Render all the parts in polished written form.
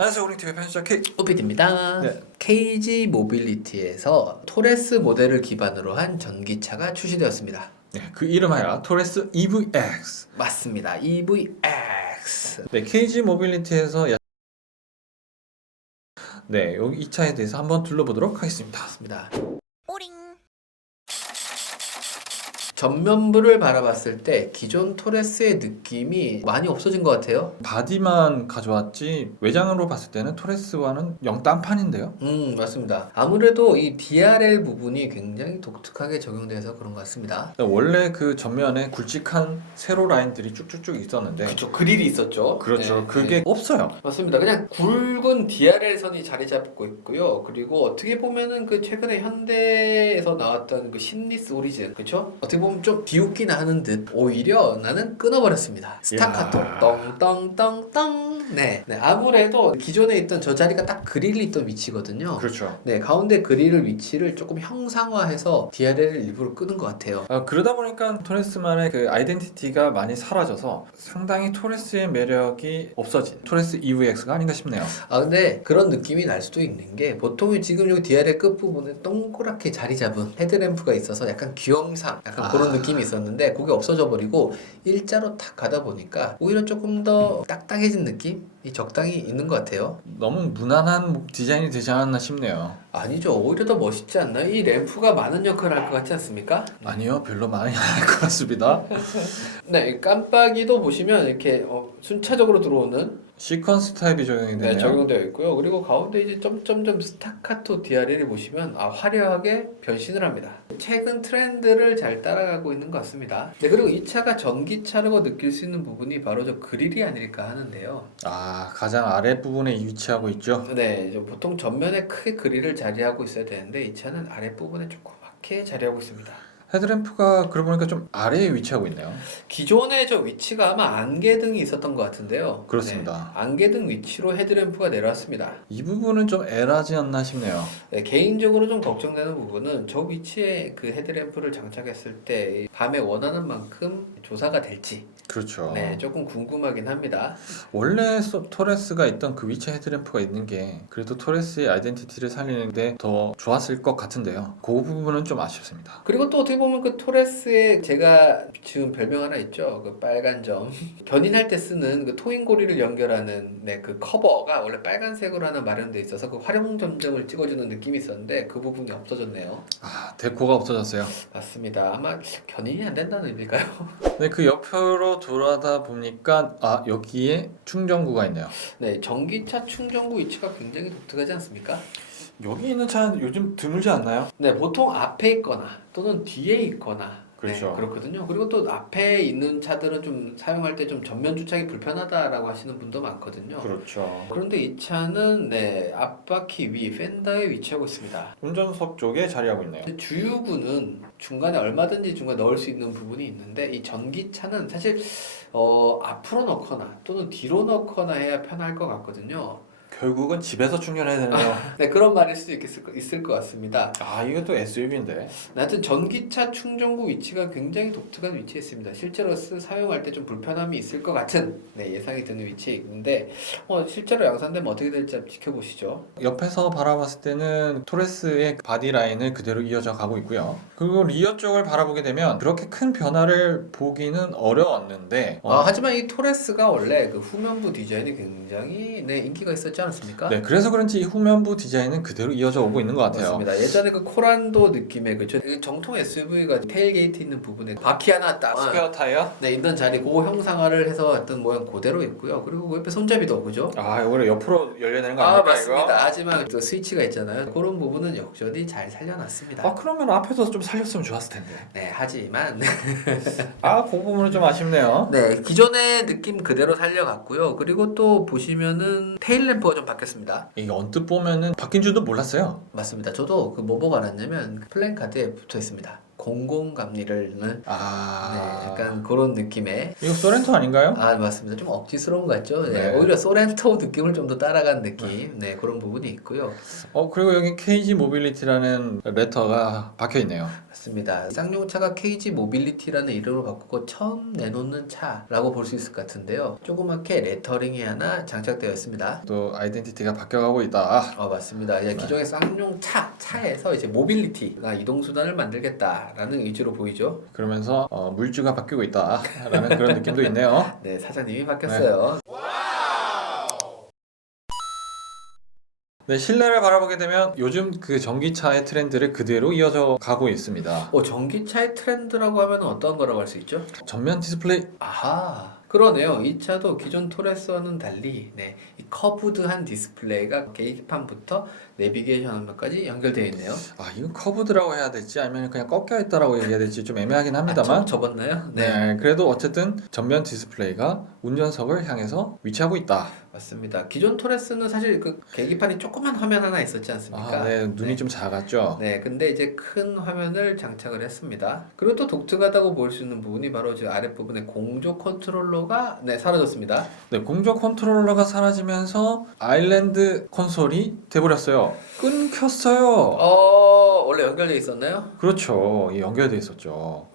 안녕하세요. 오링TV 편집자 K. 오피디입니다. 네. KG 모빌리티에서 토레스 모델을 기반으로 한 전기차가 출시되었습니다. 네, 그 이름하여 토레스 EVX. 맞습니다. EVX. 네, KG 모빌리티에서 네, 여기 이 차에 대해서 한번 둘러보도록 하겠습니다. 맞습니다. 전면부를 바라봤을 때 기존 토레스의 느낌이 많이 없어진 것 같아요. 바디만 가져왔지 외장으로 봤을 때는 토레스와는 영 딴판인데요. 맞습니다. 아무래도 이 DRL 부분이 굉장히 독특하게 적용돼서 그런 것 같습니다. 원래 그 전면에 굵직한 세로 라인들이 쭉쭉쭉 있었는데 그렇죠. 그릴이 있었죠. 그렇죠. 네, 그게 네. 없어요. 맞습니다. 그냥 굵은 DRL 선이 자리 잡고 있고요. 그리고 어떻게 보면은 그 최근에 현대에서 나왔던 그 신리스 오리진, 그렇죠? 어떻게 보면 좀 비웃기나 하는 듯 오히려 나는 끊어버렸습니다. 스타카토 이야. 떵떵떵떵. 네, 아무래도 기존에 있던 저 자리가 딱 그릴이 있던 위치거든요. 그렇죠. 네, 가운데 그릴 위치를 조금 형상화해서 DRL을 일부러 끄는 것 같아요. 그러다 보니까 토레스만의 그 아이덴티티가 많이 사라져서 상당히 토레스의 매력이 없어진 토레스 EVX가 아닌가 싶네요. 근데 그런 느낌이 날 수도 있는 게 보통 지금 여기 DRL 끝부분에 동그랗게 자리 잡은 헤드램프가 있어서 약간 귀염상 약간 그런 느낌이 있었는데 그게 없어져 버리고 일자로 탁 가다 보니까 오히려 조금 더 딱딱해진 느낌이 적당히 있는 것 같아요. 너무 무난한 디자인이 되지 않았나 싶네요. 아니죠. 오히려 더 멋있지 않나요? 이 램프가 많은 역할을 할 것 같지 않습니까? 아니요, 별로 많이 안 할 것 같습니다. 네, 이 깜빡이도 보시면 이렇게 순차적으로 들어오는 시퀀스 타입이 적용이 네, 되네요. 적용되어 있고요. 그리고 가운데 이제 점점점 스타카토 DRL을 보시면 화려하게 변신을 합니다. 최근 트렌드를 잘 따라가고 있는 것 같습니다. 네, 그리고 이 차가 전기차라고 느낄 수 있는 부분이 바로 저 그릴이 아닐까 하는데요. 가장 아랫부분에 위치하고 있죠. 네, 이제 보통 전면에 크게 그릴을 자리하고 있어야 되는데 이 차는 아랫부분에 조그맣게 자리하고 있습니다. 헤드램프가 그러고 보니까 좀 아래에 위치하고 있네요. 기존의 저 위치가 아마 안개등이 있었던 것 같은데요. 그렇습니다. 네, 안개등 위치로 헤드램프가 내려왔습니다. 이 부분은 좀 애라지 않나 싶네요. 네, 개인적으로 좀 걱정되는 부분은 저 위치에 그 헤드램프를 장착했을 때 밤에 원하는 만큼 조사가 될지 그렇죠. 네, 조금 궁금하긴 합니다. 원래 토레스가 있던 그 위치 헤드램프가 있는 게 그래도 토레스의 아이덴티티를 살리는데 더 좋았을 것 같은데요. 그 부분은 좀 아쉽습니다. 그리고 또 어떻게 보면 그 토레스의 제가 지금 별명 하나 있죠. 그 빨간 점. 견인할 때 쓰는 그 토잉고리를 연결하는 그 커버가 원래 빨간색으로 하나 마련돼 있어서 그 활용 점정을 찍어주는 느낌이 있었는데 그 부분이 없어졌네요. 데코가 없어졌어요. 맞습니다. 아마 견인이 안 된다는 의미일까요? 네, 그 옆으로 돌아다 보니까 여기에 충전구가 있네요. 네, 전기차 충전구 위치가 굉장히 독특하지 않습니까? 여기 있는 차는 요즘 드물지 않나요? 네, 보통 앞에 있거나 또는 뒤에 있거나 그렇죠. 네, 그렇거든요. 그리고 또 앞에 있는 차들은 좀 사용할 때 좀 전면 주차가 불편하다라고 하시는 분도 많거든요. 그렇죠. 그런데 이 차는 앞바퀴 위 펜더에 위치하고 있습니다. 운전석 쪽에 자리하고 있네요. 주유구는 중간에 얼마든지 중간에 넣을 수 있는 부분이 있는데 이 전기차는 사실 앞으로 넣거나 또는 뒤로 넣거나 해야 편할 것 같거든요. 결국은 집에서 충전해야 되네요. 네, 그런 말일 수도 있을 것 같습니다. 이것도 SUV인데. 하여튼 전기차 충전구 위치가 굉장히 독특한 위치에 있습니다. 실제로 사용할 때 좀 불편함이 있을 것 같은 예상이 드는 위치에 있는데 실제로 양산되면 어떻게 될지 한번 지켜보시죠. 옆에서 바라봤을 때는 토레스의 바디 라인을 그대로 이어져 가고 있고요. 그리고 리어 쪽을 바라보게 되면 그렇게 큰 변화를 보기는 어려웠는데 하지만 이 토레스가 원래 그 후면부 디자인이 굉장히 인기가 있었지 않습니까? 네, 그래서 그런지 이 후면부 디자인은 그대로 이어져 오고 있는 것 같아요. 맞습니다. 예전에 그 코란도 느낌의 그 정통 SUV가 테일게이트 있는 부분에 바퀴 하나 딱 스페어 타이어? 있던 자리 그 형상화를 해서 했던 모양 그대로 있고요. 그리고 그 옆에 손잡이도 그죠? 이거를 옆으로 열려내는 거 아닙니까, 맞습니다. 이거? 하지만 또 스위치가 있잖아요. 그런 부분은 여전히 잘 살려놨습니다. 그러면 앞에서 좀 살렸으면 좋았을 텐데. 네, 하지만 그 부분은 좀 아쉽네요. 네, 기존의 느낌 그대로 살려갔고요. 그리고 또 보시면은 테일 램프가 좀 바뀌었습니다. 이게 언뜻 보면은 바뀐 줄도 몰랐어요. 맞습니다. 저도 그 뭐 보고 알았냐면 플랜카드에 붙어 있습니다. 공공감리를 네, 아, 약간 그런 느낌의 이거 소렌토 아닌가요? 아 맞습니다. 좀 억지스러운 것 같죠? 네, 네. 오히려 소렌토 느낌을 좀 더 따라간 느낌 네 그런 부분이 있고요. 그리고 여기 KG 모빌리티라는 레터가 박혀 있네요. 맞습니다. 쌍용차가 KG 모빌리티라는 이름을 바꾸고 처음 내놓는 차라고 볼 수 있을 것 같은데요. 조그맣게 레터링이 하나 장착되어 있습니다. 또 아이덴티티가 바뀌어가고 있다. 맞습니다. 이제 네. 기존의 차에서 이제 모빌리티가 이동수단을 만들겠다라는 의지로 보이죠. 그러면서 물주가 바뀌고 있다라는 그런 느낌도 있네요. 네, 사장님이 바뀌었어요. 네, 실내를 바라보게 되면 요즘 그 전기차의 트렌드를 그대로 이어져 가고 있습니다. 전기차의 트렌드라고 하면 어떤 거라고 할 수 있죠? 전면 디스플레이. 아하. 그러네요. 이 차도 기존 토레스와는 달리 이 커브드한 디스플레이가 계기판부터 내비게이션 화면까지 연결되어 있네요. 이건 커브드라고 해야 될지 아니면 그냥 꺾여 있다라고 얘기해야 될지 좀 애매하긴 합니다만. 접었나요? 네, 그래도 어쨌든 전면 디스플레이가 운전석을 향해서 위치하고 있다. 맞습니다. 기존 토레스는 사실 그 계기판이 조그만 화면 하나 있었지 않습니까? 네, 눈이 좀 작았죠. 네, 근데 이제 큰 화면을 장착을 했습니다. 그리고 또 독특하다고 볼 수 있는 부분이 바로 저 아랫부분에 공조 컨트롤러가 사라졌습니다. 네, 공조 컨트롤러가 사라지면서 아일랜드 콘솔이 돼버렸어요. 끊겼어요. 원래 연결되어 있었나요? 그렇죠. 이 연결돼 있었죠.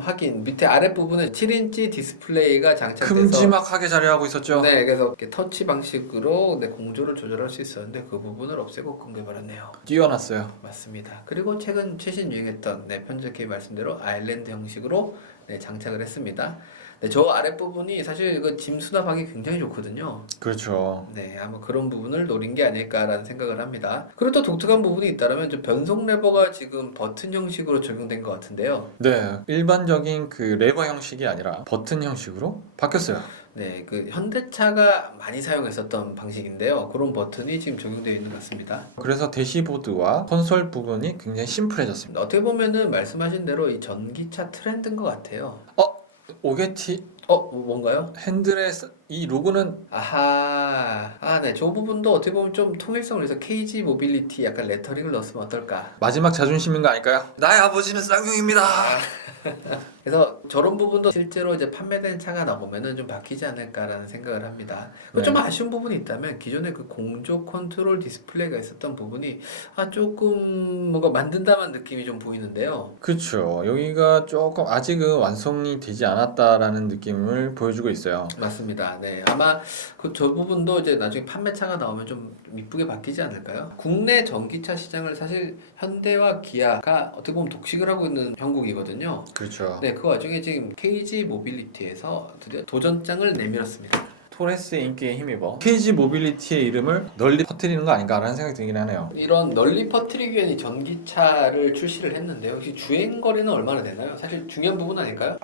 하긴 밑에 아랫부분에 7인치 디스플레이가 장착돼서 큼지막하게 자리하고 있었죠. 네, 그래서 이렇게 터치 방식으로 공조를 조절할 수 있었는데 그 부분을 없애고 끊겨버렸네요. 띄워놨어요. 맞습니다. 그리고 최신 유행했던 편적기 말씀대로 아일랜드 형식으로 장착을 했습니다. 저 아랫부분이 사실 그 짐 수납하기 굉장히 좋거든요. 그렇죠. 네, 아마 그런 부분을 노린 게 아닐까라는 생각을 합니다. 그리고 또 독특한 부분이 있다면 좀 변속 레버가 지금 버튼 형식으로 적용된 것 같은데요. 네, 일반적인 그 레버 형식이 아니라 버튼 형식으로 바뀌었어요. 네, 그 현대차가 많이 사용했었던 방식인데요. 그런 버튼이 지금 적용되어 있는 것 같습니다. 그래서 대시보드와 콘솔 부분이 굉장히 심플해졌습니다. 어떻게 보면은 말씀하신 대로 이 전기차 트렌드인 것 같아요. 오게티 뭔가요? 핸들의 이 로고는 아하, 네, 저 부분도 어떻게 보면 좀 통일성을 위해서 KG 모빌리티 약간 레터링을 넣었으면 어떨까? 마지막 자존심인 거 아닐까요? 나의 아버지는 쌍용입니다. 그래서 저런 부분도 실제로 이제 판매된 차가 나오면은 좀 바뀌지 않을까라는 생각을 합니다. 네. 좀 아쉬운 부분이 있다면 기존에 그 공조 컨트롤 디스플레이가 있었던 부분이 조금 뭔가 만든다만 느낌이 좀 보이는데요. 그렇죠. 여기가 조금 아직은 완성이 되지 않았다라는 느낌을 보여주고 있어요. 맞습니다. 네, 아마 저 부분도 이제 나중에 판매차가 나오면 좀 이쁘게 바뀌지 않을까요? 국내 전기차 시장을 사실 현대와 기아가 어떻게 보면 독식을 하고 있는 형국이거든요. 그렇죠. 네, 그 와중에 지금 KG 모빌리티에서 드디어 도전장을 내밀었습니다. 토레스의 인기에 힘입어 KG 모빌리티의 이름을 널리 퍼뜨리는 거 아닌가라는 생각이 들긴 하네요. 이런 널리 퍼뜨리기 위한 이 전기차를 출시를 했는데요. 혹시 주행 거리는 얼마나 되나요? 사실 중요한 부분 아닐까요?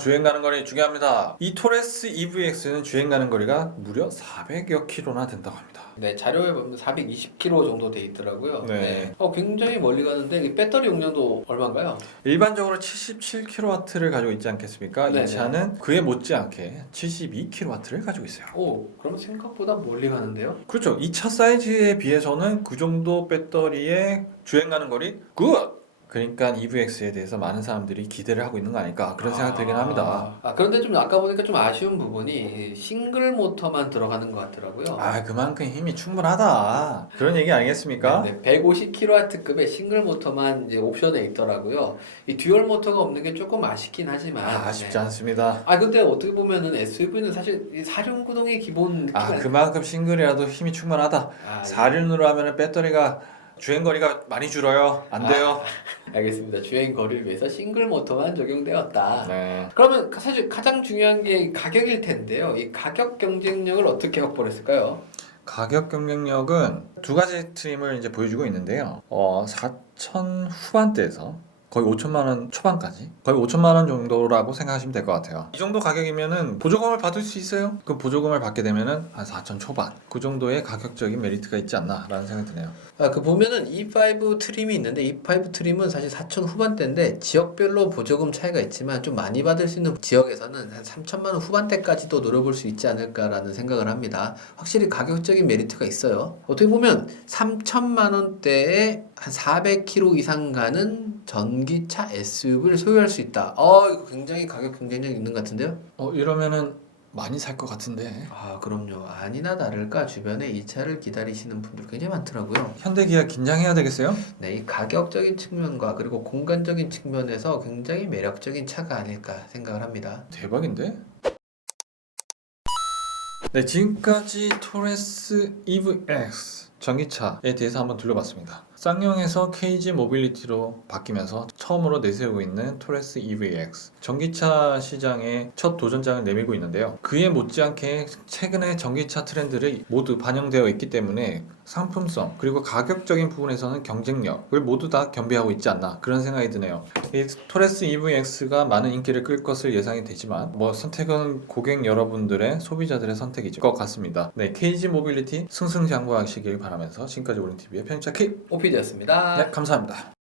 주행 가는 거리 중요합니다. 이 토레스 EVX는 주행 가는 거리가 무려 400여 킬로나 된다고 합니다. 네, 자료에 보면 420km 정도 돼 있더라고요. 네. 굉장히 멀리 가는데 이 배터리 용량도 얼마인가요? 일반적으로 77kW를 가지고 있지 않겠습니까? 네네. 이 차는 그에 못지않게 72kW를 가지고 있어요. 그럼 생각보다 멀리 가는데요? 그렇죠. 이 차 사이즈에 비해서는 그 정도 배터리에 주행 가는 거리 굿! 그러니까 EVX에 대해서 많은 사람들이 기대를 하고 있는 거 아닐까 그런 생각이 들긴 합니다. 그런데 좀 아까 보니까 좀 아쉬운 부분이 싱글 모터만 들어가는 것 같더라고요. 그만큼 힘이 충분하다. 그런 얘기 아니겠습니까? 네, 150kW급의 싱글 모터만 이제 옵션에 있더라고요. 이 듀얼 모터가 없는 게 조금 아쉽긴 하지만. 아쉽지 않습니다. 근데 어떻게 보면은 SUV는 사실 이 사륜구동의 기본 느낌. 그만큼 싱글이라도 힘이 충분하다. 사륜으로 하면 배터리가 주행거리가 많이 줄어요. 안 돼요. 알겠습니다. 주행 거리를 위해서 싱글 모터만 적용되었다. 네. 그러면 사실 가장 중요한 게 가격일 텐데요. 이 가격 경쟁력을 어떻게 확보를 했을까요? 가격 경쟁력은 두 가지 트림을 이제 보여주고 있는데요. 4천 후반대에서 거의 5천만 원 초반까지 거의 5천만 원 정도라고 생각하시면 될 것 같아요. 이 정도 가격이면은 보조금을 받을 수 있어요. 그 보조금을 받게 되면은 한 4천 초반 그 정도의 가격적인 메리트가 있지 않나라는 생각이 드네요. 그 보면은 E5 트림이 있는데 E5 트림은 사실 4천 후반대인데 지역별로 보조금 차이가 있지만 좀 많이 받을 수 있는 지역에서는 한 3천만 원 후반대까지도 노려볼 수 있지 않을까라는 생각을 합니다. 확실히 가격적인 메리트가 있어요. 어떻게 보면 3천만 원대에 한 400km 이상 가는 전 전기차 SUV를 소유할 수 있다. 이거 굉장히 가격 경쟁력 있는 것 같은데요? 이러면은 많이 살 것 같은데. 그럼요. 아니나 다를까 주변에 이 차를 기다리시는 분들 굉장히 많더라고요. 현대기아 긴장해야 되겠어요? 네, 이 가격적인 측면과 그리고 공간적인 측면에서 굉장히 매력적인 차가 아닐까 생각을 합니다. 대박인데? 네, 지금까지 토레스 EVX 전기차에 대해서 한번 둘러봤습니다. 쌍용에서 KG 모빌리티로 바뀌면서 처음으로 내세우고 있는 토레스 EVX 전기차 시장에 첫 도전장을 내밀고 있는데요. 그에 못지않게 최근의 전기차 트렌드를 모두 반영되어 있기 때문에 상품성 그리고 가격적인 부분에서는 경쟁력을 모두 다 겸비하고 있지 않나 그런 생각이 드네요. 이 토레스 EVX가 많은 인기를 끌 것을 예상이 되지만 선택은 고객 여러분들의 소비자들의 선택이죠. 것 같습니다. 네, KG 모빌리티 승승장구하시길 바라면서 지금까지 오른TV의 편집자 K 오피디였습니다. 네, 감사합니다.